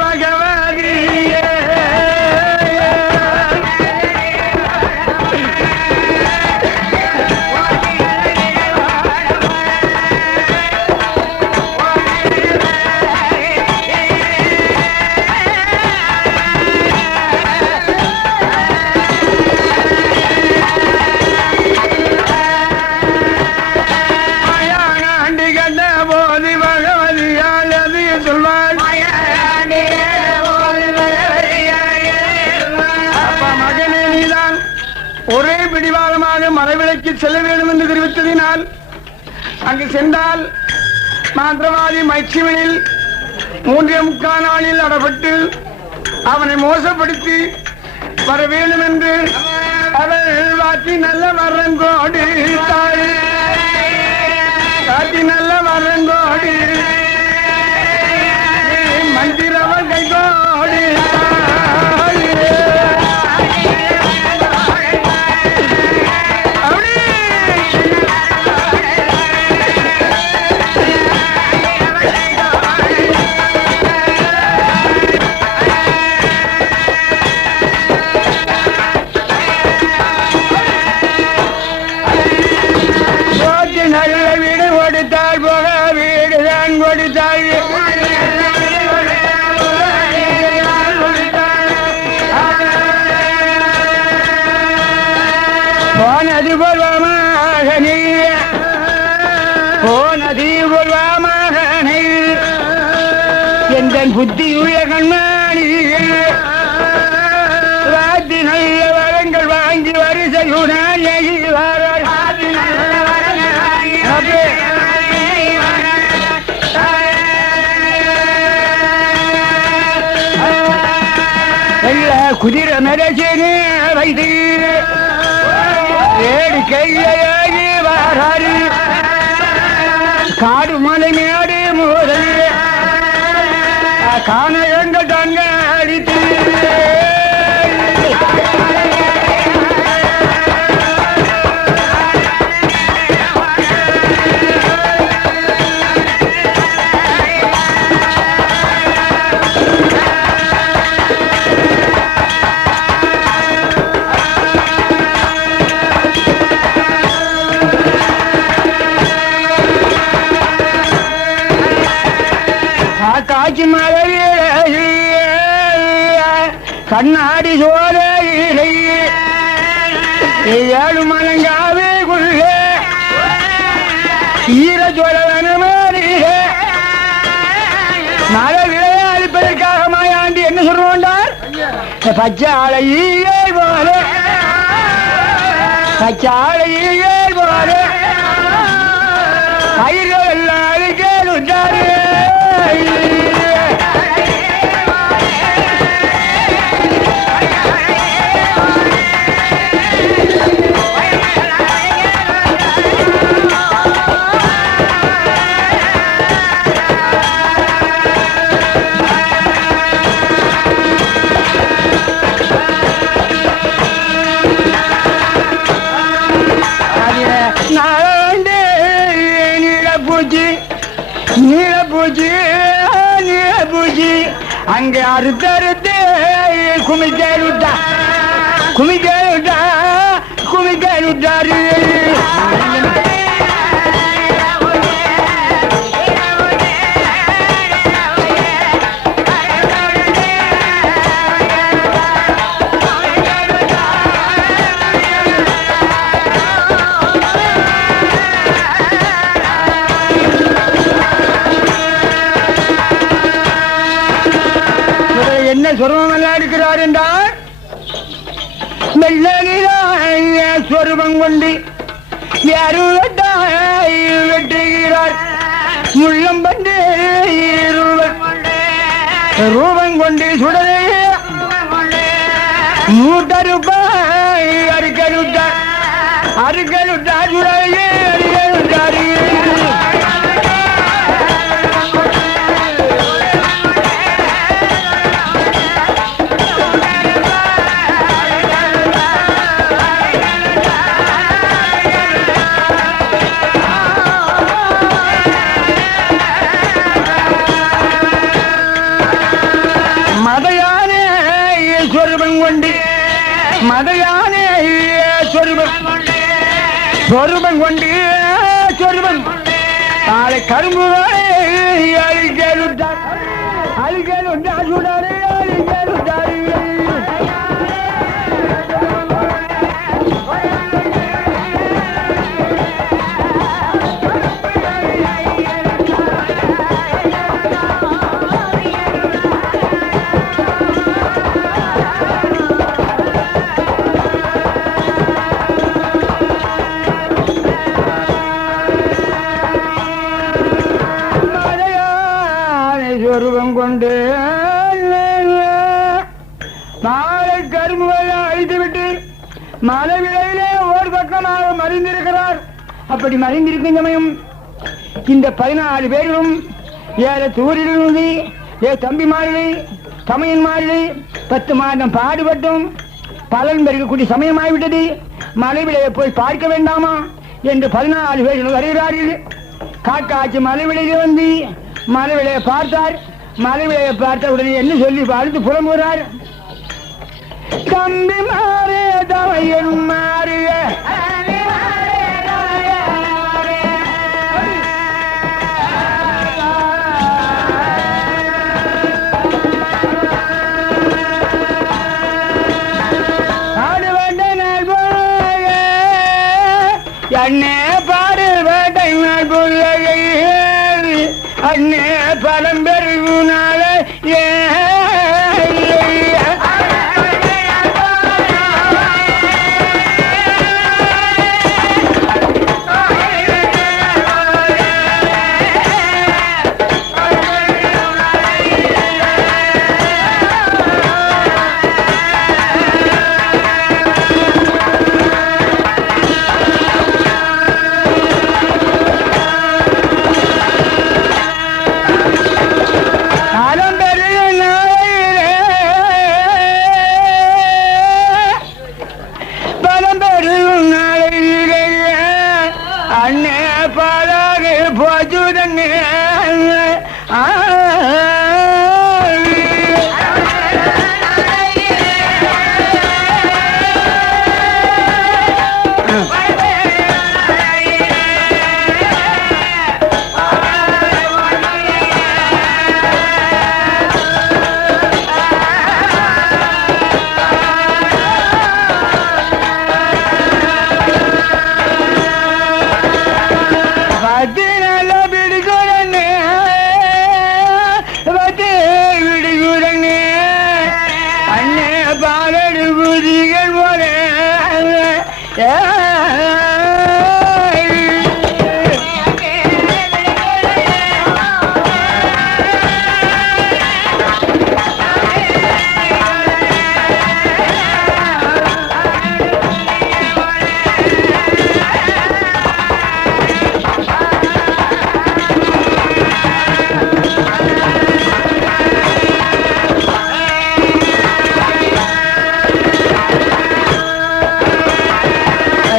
பகவதியே ஒரே பிடிவாதமாக மறைவிலைக்கு செல்ல வேண்டும் என்று தெரிவித்ததினால் அங்கு சென்றால் மாந்திரவாதி மைச்சிவனில் 3.25 நாளில் அடப்பட்டு அவனை மோசப்படுத்தி வர வேண்டும் என்று அவள் வாத்தி நல்ல வரங்கோடு வாத்தி நல்ல வரங்கோடு மந்திரவன் கைகோடு வீடு கொடுத்தாள் போக வீடு தான் கொடுத்தாள் போனது போல்வாமாக நீ போனது போல்வாமாக நீ எந்த புத்தியுள்ள கண்மாணி ராத்தி நல்ல வரங்கள் வாங்கி வரிசையுடன் எகிவார்கள் குதிரை மெரசினே வைத்து ஏடு கையாகி வாராரு காடு மலை மேடு முதல் காண எங்கள் தங்க அடித்து காட்சி மலையிலே கண்ணாடி சோலையிலே 7 மலங்காவிக்குள்ளே ஈர சோழவனமாரிலே மழை விளையாடிப்பதற்காக மாயாண்டி என்ன சொல்லுவாண்டார் பச்சாலையே போல பச்சாலையே போல பயிர்கள் எல்லாரும் கேளுட்டாரு நீலபூஜி அங்கே அறுத்தறுத்து குமித்தேருட்டா குமித்தேருட்டாரு என்ன சொருபம் இருக்கிறார் என்றால் சொருபம் கொண்டு வெட்டுகிறார் முள்ளம் பண்டு ரூபம் கொண்டு சுடரே மூட்டருப்பாய் அறுக்கலுட்டார் சுடரையே அறுக்கலுட்டார் மதையானே சொருபம் சொருபம் கொண்டு சொருபம் நாளை கரும்புகளை அழிக்கலுட்டார் அழிக்கலுட்டார் சுடரே அழிக்கலுட்டார் சொருபம் கொண்டு நாளை கரும்புகளை அழித்துவிட்டு மலை விளையிலே ஒரு பக்கமாக மறைந்திருக்கிறார். அப்படி மறைந்திருக்கும் சமயம் இந்த 14 பேரும் ஏழ தூரிலிருந்து தம்பி மாறிலை சமயன் மாறிலை 10 மாதம் பாடுபட்டும் பலன் பெருகக்கூடிய சமயமாகிவிட்டது. மலை விளையை போய் பார்க்க வேண்டாமா என்று 14 பேர்கள் வருகிறார்கள். காக்காட்சி மலை விளையில வந்து மலை விளையை பார்த்தார். மலை விளையை பார்த்த உடனே என்ன சொல்லி பார்த்து புலம்புகிறார். தம்பி மாறே தமையன் மாறிய அண்ணே பாடு வேட்டை அண்ணே பலம் பெருகுனால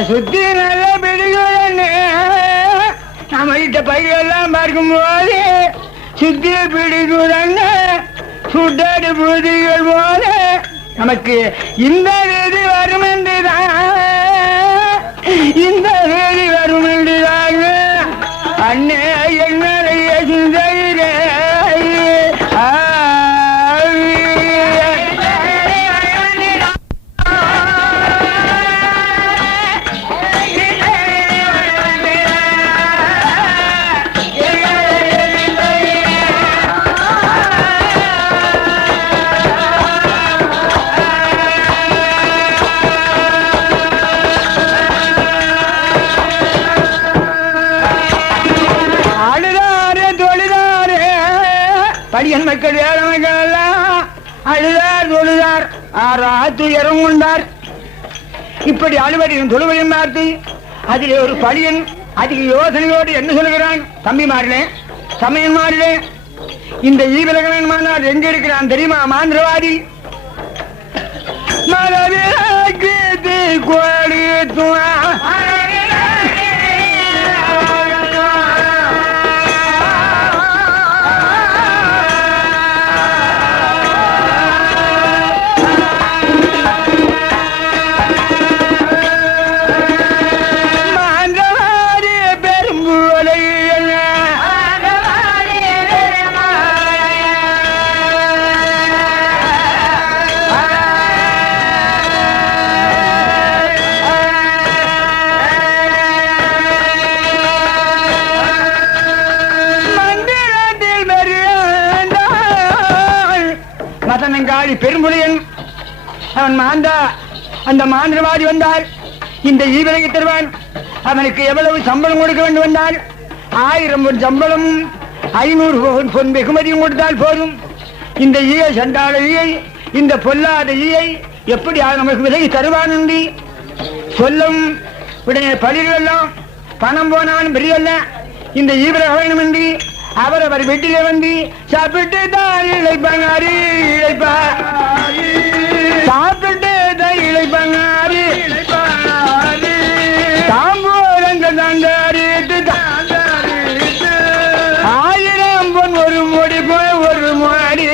சுத்தி நல்ல பிடிக்கும். நம்ம கிட்ட பையெல்லாம் பார்க்கும்போது சுத்தி பிடிக்குறாங்க. சுட்டாடு பூதிகள் போல நமக்கு இந்த வேதி வரும் என்றுதான் இந்த வேதி வரும் என்றுதாங்க அண்ணே எங்களுடைய சிந்தையிலே படியன் மக்கள் ஏழை மக்கள் எல்லாம் அழுதார் தொழுதார் துயரம் கொண்டார். இப்படி அழுவதையும் தொழுவையும் பார்த்து அதிலே ஒரு படியன் அதிக யோசனையோடு என்ன சொல்கிறான். தம்பி மாறிலே சமயம் மாறிலே இந்த ஈவிலகன் மாநாடு எங்க இருக்கிறான் தெரியுமா? மாந்திரவாதி அங்காளி பெரும்புலியன் அவன் அந்த மாந்திரவாதி வந்தால் இந்த ஈவிலைக்கு தருவான். அவனுக்கு எவ்வளவு சம்பளம் கொடுக்க வேண்டும் என்றால் 1000 பொன் சம்பளம் 500 பொன் வெகுமதியும் கொடுத்தால் போதும். இந்த ஈயை சண்டாள ஈயை, இந்த பொல்லாத ஈயை எப்படி நமக்கு விலகி தருவான் என்று சொல்லும். உடனே பள்ளிகள் எல்லாம் பணம் போனாலும் பெரியல்ல, இந்த ஈவிலை வேணும் என்று அவரவர் வீட்டிலே வந்து சாப்பிட்டு தான் இழைப்பாங்காரி இழைப்பா, சாப்பிட்டு தான் இழைப்பாங்காரி தாம்போலங்கள் தாண்டாரிட்டு 1000 பொன் ஒரு மோடி போய் ஒரு மோடி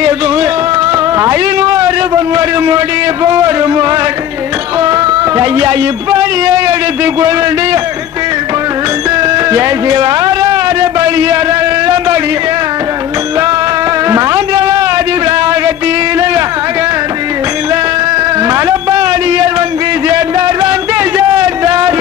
500 பொன் ஒரு மோடி ஒரு மோடி. ஐயா இப்படியே எடுத்துக்கொண்டு வாராத பலியரெல்லாம் பலி மாந்திரவாதி ராகத்தில் மலபாலியர் வந்து சேர்ந்தார் வந்து சேர்ந்தார்.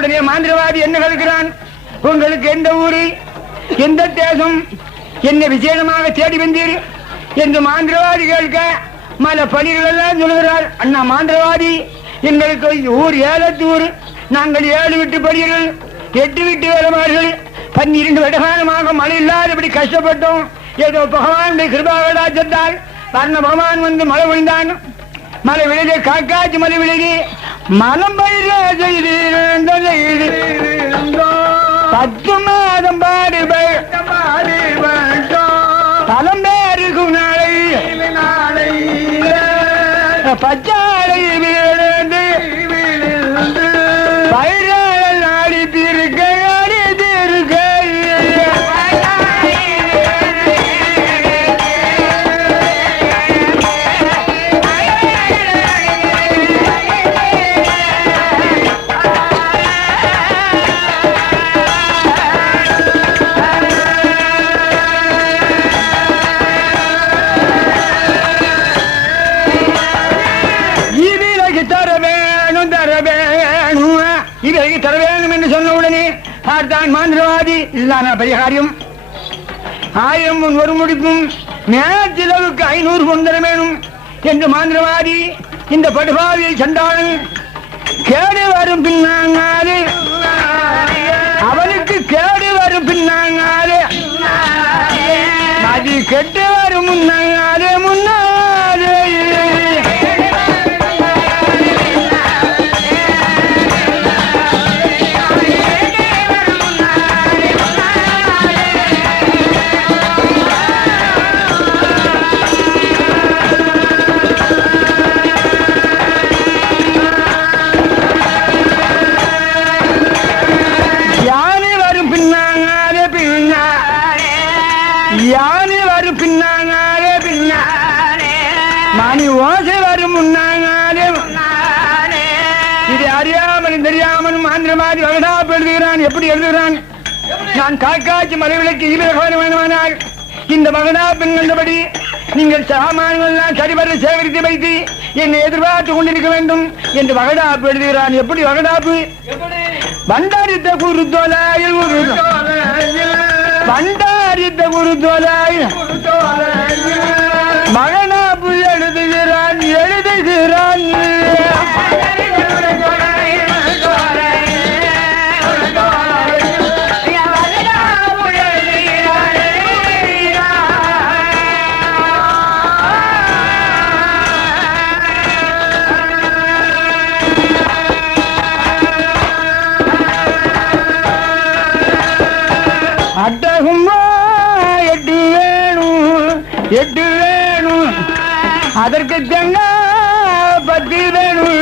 உடனே மாந்திரவாதி என்ன கேட்கிறான், உங்களுக்கு எந்த ஊரு எந்த தேசம் என்ன விசேஷமாக தேடி வந்தீர் என்று மாந்திரவாதி கேட்க மல பணிகள் எல்லாம் சொல்கிறார். அண்ணா மாந்திரவாதி, எங்களுக்கு ஊர் 7 ஊர், நாங்கள் 7 வீட்டு படிகள் 8 வீட்டு வேலைமார்கள் 12 வருடகாலமாக மழை இல்லாதபடி கஷ்டப்பட்டோம். ஏதோ பகவானுடைய கிருபாகடாச்சத்தால் வர்ண பகவான் வந்து மழை விழுந்தான். மழை விழுது காக்காட்சி மழை விழுது மலம் பயிர செய்து 10 மாதம் பாடு தலம் பேருக்கும் நாளை பச்சாலை விழுந்து பயிர்கள் நாடி தீர்க்க தர வேணும் என்று சொன்ன உடனே பார்த்தான் மாந்திரவாதி, இதுதான் பெரிய காரியம். 1000 பொன் ஒரு முடிப்பும் மேலச்சிலவுக்கு 500 பொன் தர வேணும் என்று மாந்திரவாதி இந்த படுபாவியை சண்டாளன் கேடு வரும் பின்னாங்காது, அவனுக்கு கேடு வரும் பின்னாங்காது, அது கெட்டு வரும் முன்னாங்காது முன்னாது. யானை வரும் பின்னாங்காலே பின்னாலே மணி ஓசை வரும் முன்னாங்காலே. இது அறியாமலும் தெரியாமலும் மாந்திரவாதி வகடாப்பு எழுதுகிறான். எப்படி எழுதுகிறான்? நான் காக்காட்சி மலைவிளக்கு ஈவிரகவன வேணுமானால் இந்த வகடாப்பின் கண்டபடி நீங்கள் சாமான்கள் எல்லாம் சரிவர சேகரித்து வைத்து என்னை எதிர்பார்த்து கொண்டிருக்க வேண்டும் என்று வகடாப்பு எழுதுகிறான். எப்படி வகடாப்பு? பண்டாரித்த குருத்தோலாயில் பண்டாரித்த குருத்தோலாய் மகனாப்பு எழுதுகிறான் எழுதுகிறான். அட்டகுமா எட்டு வேணும் எட்டு வேணும் அதற்கு தங்க 10 வேணும்.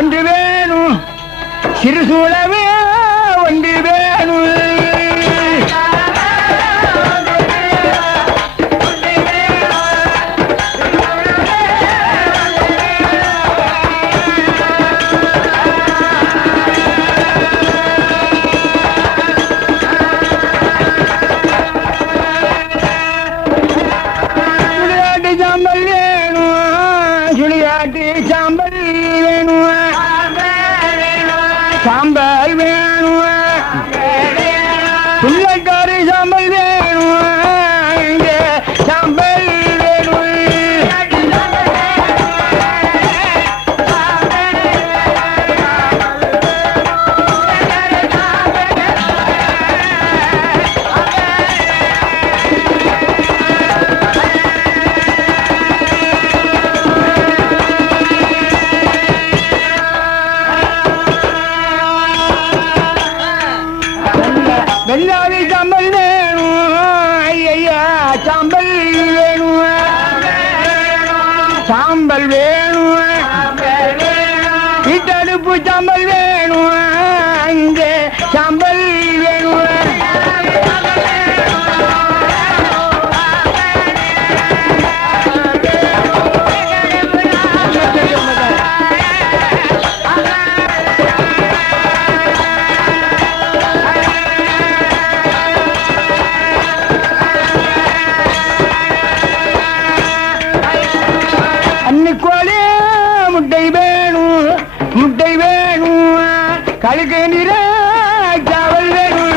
ஒன்று வேணும் சிறுசூழவே ஒன்று வேணும் சாம்பல் வேணும் பிள்ளைக்காரி சாம்பல் வேணும் சாம்பல் வேணும் வெள்ளாவி சாம்பல் வேணும் ஐயா சாம்பல் வேணும் சாம்பல் வேணும் வீட்டடுப்பு சாம்பல் வேணும் இங்கே சாம்பல் வேணும் முட்டை வேணும் கழுகு நிற சாவல் வேணும்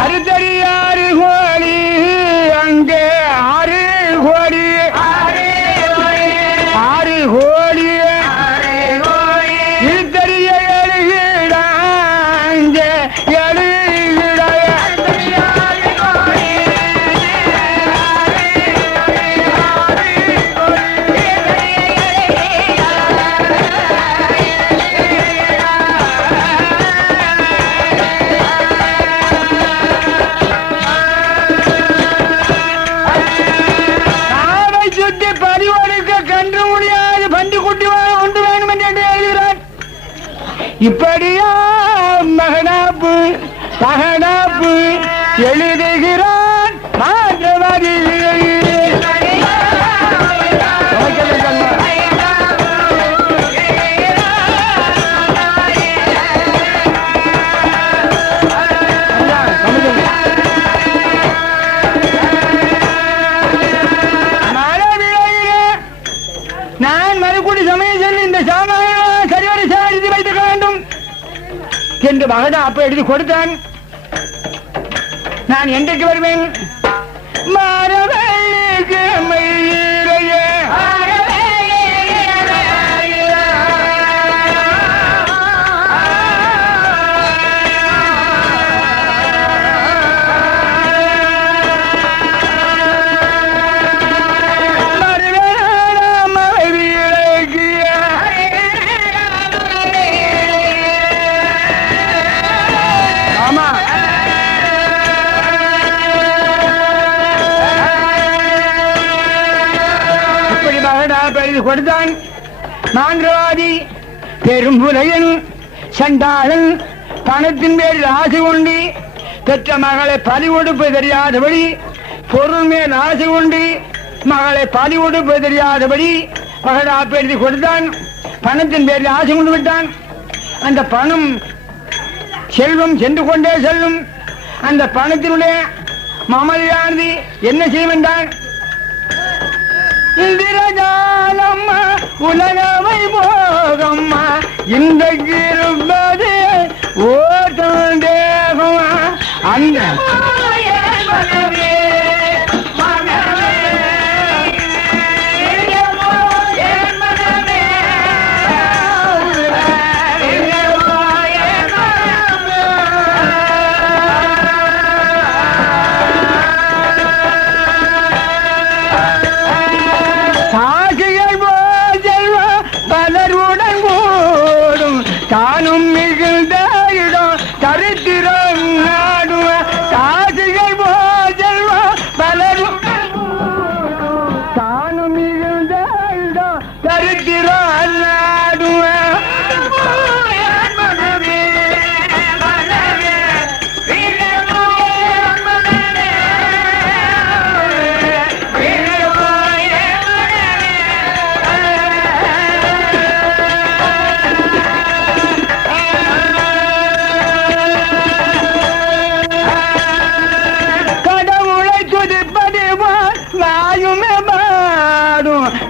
அறுத்தறி 6 கோடி அங்கே 6 கோடி 6 கோடி இழுத்தறிய 7 கீடா இங்கே 7 கீடா சுத்தி பறிவடுக்க கன்று முடியாது பண்டி குட்டி ஒன்று வேணும் என்று எழுதுகிறார் இப்படியா மகனாப்பு பகனாப்பு எழுதுகிறான் மாற்றவாதி நான் மறுக்குடி சமயம் சொல்லி இந்த சாமான் சரிவர சாடித்து வைத்துக்க வேண்டும் என்று மகனா அப்ப எடுத்து கொடுத்தான். நான் என்றைக்கு வருவேன்? மாறவேலுக்கு மயிலையே கொடுத்தான். மாந்திரவாதி பெரும்புலையன் சண்டாளன் பணத்தின் பேரில் ஆசை கொண்டு பெற்ற மகளை பலி கொடுப்பு தெரியாதபடி பொருள் மேல் ஆசை கொண்டு மகளை பலி கொடுப்பு தெரியாதபடி மகளாப்பு எழுதி கொடுத்தான். பணத்தின் பேரில் ஆசை கொண்டு விட்டான். அந்த பணம் செல்வம் சென்று கொண்டே செல்லும். அந்த பணத்தினுடைய மமதியானது என்ன செய்யும் என்றான்? இந்திரஜாலம்மா உலகவை போகம்மா இன்றைக்கு இருப்பது ஓட்டம் தேகமா அந்த சாட்சிகள் போல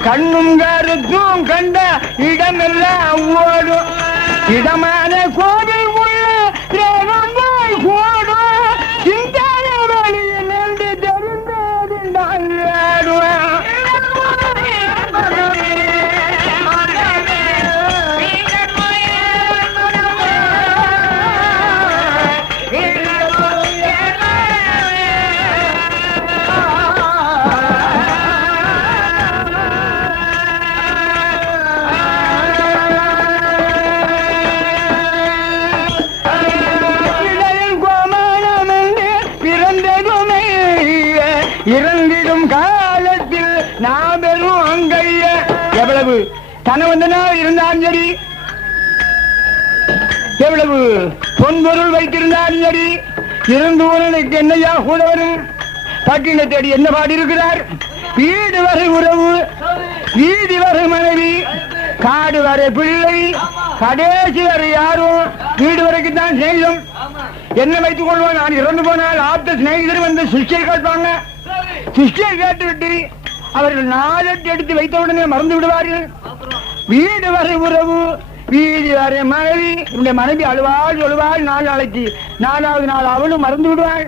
கண்ணும் கருத்தும் கண்ட இடமெல்லாம் ஓடும் இடமான கோவில் உள்ள தேகம் போய் கூடும் சிந்தான வழியில் நின்று தெரிந்தேன் இறந்திடும் காலத்தில் நாம் பெறும் அங்கைய எவ்வளவு தனவந்தனா இருந்தாலும் சரி, எவ்வளவு பொன்பொருள் வைத்திருந்தாலும் சரி, இருந்தவனுக்கு என்னையா கூட வரும்? பட்டின தேடி என்ன பாடி இருக்கிறார்? வீடு வரை உறவு, வீதி வரை மனைவி, காடு வரை பிள்ளை, கடைசி வரை யாரும் வீடு வரைக்கும் தான் செய்யும். என்ன வைத்துக் கொள்வோம்? நான் இறந்து போனால் ஆப்த சிநேகிதர் வந்து சிஷ்யை கேட்பாங்க. சிஷ்யை கேட்டுவிட்டு அவர்கள் நாளெட்டு எடுத்து வைத்த உடனே மறந்து விடுவார்கள். வீடு வரை உறவு, வீதி வரை மனைவி. இந்த மனைவி அழுவாள் சொல்லுவாள், நாளைக்கு 4வது நாள் அவளும் மறந்து விடுவாள்.